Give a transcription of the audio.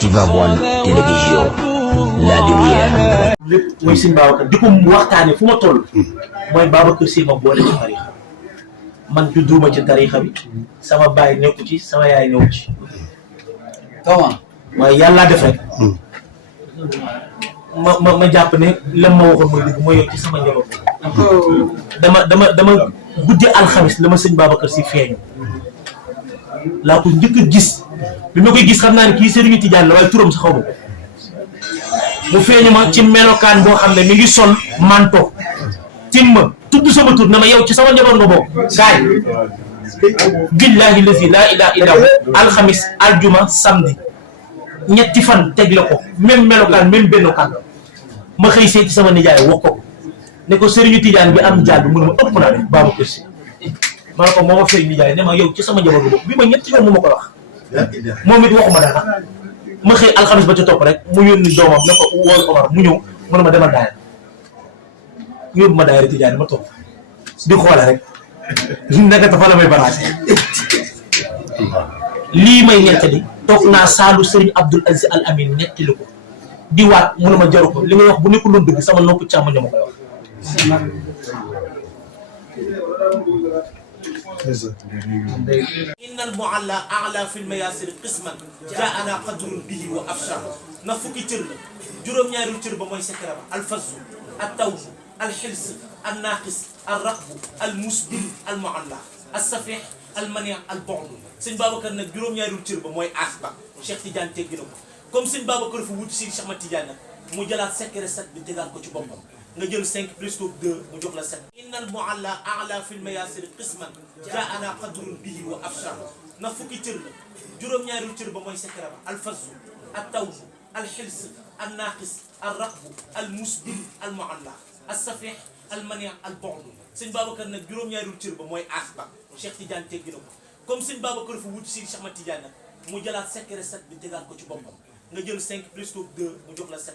Tivaouane Télévision, la lumière. lépp mooy sëñ Babacar di ko waxtaane fu ma toll mooy Babacar Sy ma boole ci tarixa man judduma ci tarixa bi sama baay nekku ci sama yaay nekku ci waaye yàlla def rek ma jàpp ne lam ma waxoon mooy dëgg mooy yow ci sama njaboot dama guddi alxamis la ma sëñ Babacar Sy feeñu laa ko njëkk a gis bi ma koy gis xam naa ne kii Serigne Tidiane la waaye turam sa xaw ma mu feeñu ma ci melokaan boo xam ne mi ngi sol manto tim ma tudd sama tur na ma yow ci sama njaboot nga bokk gaay billahi lazi laa ilaha illa hu alxamis aljuma samedi ñetti fan teg la ko même melokaan même bennokaan ma xëy seeti sama nijaay wax ko ne ko Serigne Tidiane bi am jàll mu ne ma ëpp naa def Babacar Sy ma ne ko moo ma feeñ nijaay ne ma yow ci sama njaboot nga bokk bi ma ñetti yoon mu ma ko wax moom it waxuma dara ma xëy alxamis ba ca topp rek mu yónni doomam ne ko wool Omar mu ñëw mu ne ma demal daayira ñu yóbbu ma daayira Tidiane ma topp di xoole rek naka ta fa la may balancé lii may nettali toog naa saalu Serigne Abdoul Aziz Al Amin nettali ko di waat mu ne ma jaru ko li ngay wax bu nekkul loon dëgg sama nopp càmm ñoo ma koy wax إن المعلى أعلى في المياسر قسما جاءنا قدر به وأبشر نفكي ترل جروم ñaari تربة موي سكرة الفز التوج الحلس الناقص الرقب المسبل المعلى السفيح المنيع البعد سيد بابكر نك جروم ñaari تربة موي أسبا Cheikh Tidiane teggi na ko comme sëñ Babacar fu wut si Cheikh Tidiane nag mu jëlaat secret 7 bi tegaat ko ci boppam nga jël 5 plus 2 mu jox la 7 innal mu'alla a'la fil mayasir qisman ja'ana qadrun bihi wa afshar na fukki cër la juróom-ñaari cër ba mooy secret ba al fazz at tawj al hils al naqis al raqb al musbil al mu'alla al safih al mani' al bu'd sëñ Babacar nag juróom-ñaari cër ba mooy asba Cheikh Tidiane teggi na ko comme sëñ Babacar fu wut si Cheikh Tidiane nag mu jëlaat secret 7 bi tegaat ko ci boppam nga jël 5 plus 2 mu jox la 7